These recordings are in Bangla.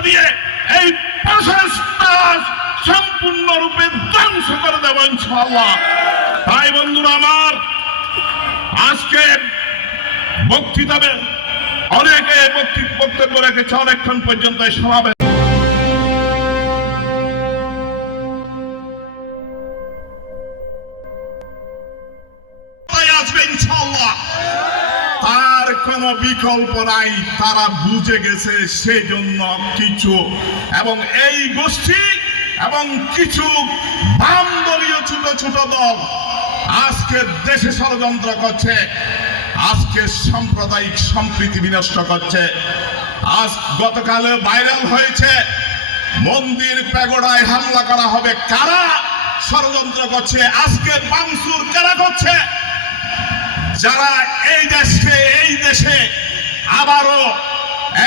দিয়ে এই প্রশাসনটা সম্পূর্ণরূপে ধ্বংস করে দেব তাই বন্ধুরা আমার, আজকে বক্তৃতা অনেকে বক্তৃ- বক্তব্য রেখেছে, অনেকক্ষণ পর্যন্ত সমাবেশ আসবে কোনো বিকল্প নাই, তারা বুঝে গেছে সেই জন্য কিছু। এবং এই গোষ্ঠী এবং কিছু বাম দলীয় ছোট ছোট দল আজকে দেশে ষড়যন্ত্র করছে, আজকে সাম্প্রদায়িক সম্প্রীতি বিনষ্ট করছে। আজ গতকালে ভাইরাল হয়েছে, মন্দির পেগোড়ায় হামলা করা হবে। কারা ষড়যন্ত্র করছে? আজকে বাংসুর কারা করছে? যারা এই দেশে এই আবারও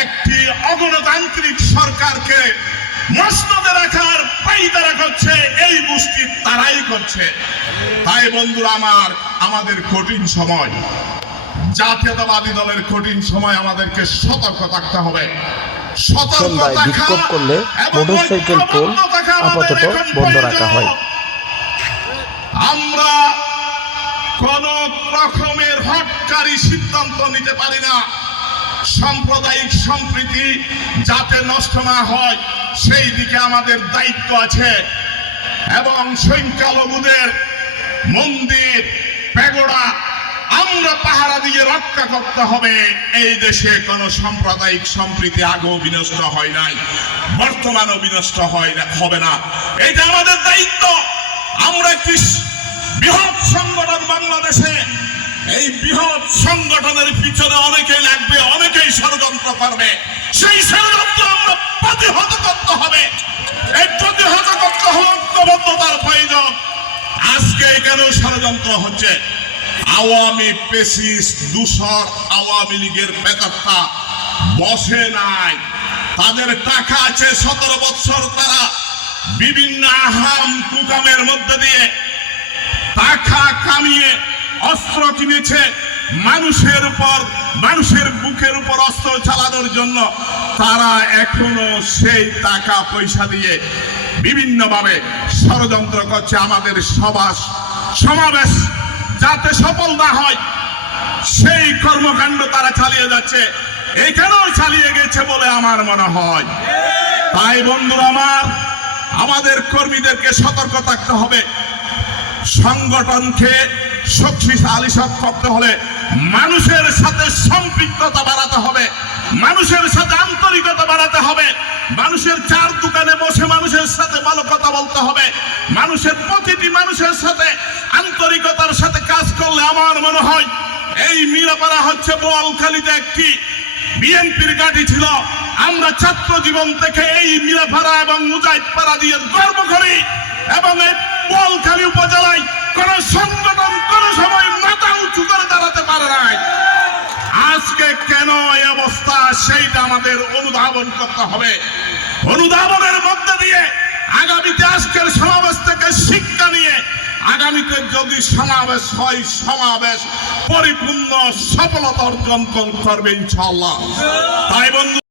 একটি অগণতান্ত্রিক সরকারকে মসনদে রাখার পাইদারা করছে এই গোষ্ঠী তারাই করছে। তাই বন্ধুরা আমার আমাদের কঠিন সময় জাতীয়তাবাদী দলের কঠিন সময় আমাদেরকে সতর্ক থাকতে হবে। সন্ধ্যায় বিক্ষোভ করলে মোটরসাইকেল আমাদের আপাতত বন্ধ রাখা হয়। আমরা কোন রকমের হটকারী সিদ্ধান্ত নিতে পারি না। সাম্প্রদায়িক সম্প্রীতি যাতে নষ্ট না হয়, সেই দিকে আমাদের দায়িত্ব আছে। এবং সংখ্যালঘুদের মন্দির পেগোড়া আমরা পাহারা দিয়ে রক্ষা করতে হবে। এই দেশে কোনো সাম্প্রদায়িক সম্প্রীতি আগেও বিনষ্ট হয় নাই, বর্তমানও বিনষ্ট হয় না, হবে না। এটা আমাদের দায়িত্ব। আমরা একটি বৃহৎ সংগঠন বাংলাদেশে এই বৃহৎ সংগঠনের পিছনে অনেকেই লাগবে, অনেকেই ষড়যন্ত্র করবে। সেই ষড়যন্ত্র আমরা প্রতিহত করতে হবে। এই প্রতিহত করতে ঐক্যবদ্ধতার প্রয়োজন। আজকে কেন ষড়যন্ত্র হচ্ছে। আওয়ামী পেসিস দূষর আওয়ামী লীগের বেতারটা বসে নাই। তাদের টাকা আছে সতেরো বছর তারা বিভিন্ন আহাম কুকামের মধ্যে দিয়ে টাকা কামিয়ে অস্ত্র কিনেছে মানুষের উপর, মানুষের বুকের উপর অস্ত্র চালানোর জন্য। তারা এখনও সেই টাকা পয়সা দিয়ে বিভিন্নভাবে ষড়যন্ত্র করছে আমাদের সমাজ, সমাবেশ, যাতে সফল না হয়। সেই কর্মকাণ্ড তারা চালিয়ে যাচ্ছে। এখানেও চালিয়ে গেছে বলে আমার মনে হয়। তাই বন্ধুরা আমার, আমাদের কর্মীদেরকে সতর্ক থাকতে হবে। সংগঠনকে শক্তিশালী সব করতে হলে মানুষের সাথে সম্পৃক্ততা বাড়াতে হবে, মানুষের সাথে আন্তরিকতা বাড়াতে হবে, মানুষের চার দোকানে বসে মানুষের সাথে ভালো কথা বলতে হবে, মানুষের প্রতিটি মানুষের সাথে আন্তরিকতার সাথে কাজ করলে আমার মনে হয় এই মিরাপাড়া হচ্ছে বোয়ালখালীতে একটি বিএনপির গাড়ি ছিল। আমরা ছাত্র জীবন থেকে এই মিরাপাড়া এবং মুজাহিদ পাড়া দিয়ে গর্ব করি এবং এই বোয়ালখালী উপজেলায় কোন সংগঠন, কোন সময় মাথা উঁচু করে দাঁড়াতে পারে নাই। আজকে কেন এই অবস্থা, সেইটা আমাদের অনুধাবন করতে হবে। অনুধাবনের মধ্যে দিয়ে আগামীতে আজকের সমাবেশ থেকে শিক্ষা নিয়ে আগামীতে যদি সমাবেশ হয়, সমাবেশ পরিপূর্ণ সফলতা অর্জন করবে ইনশাল্লাহ তাই বন্ধু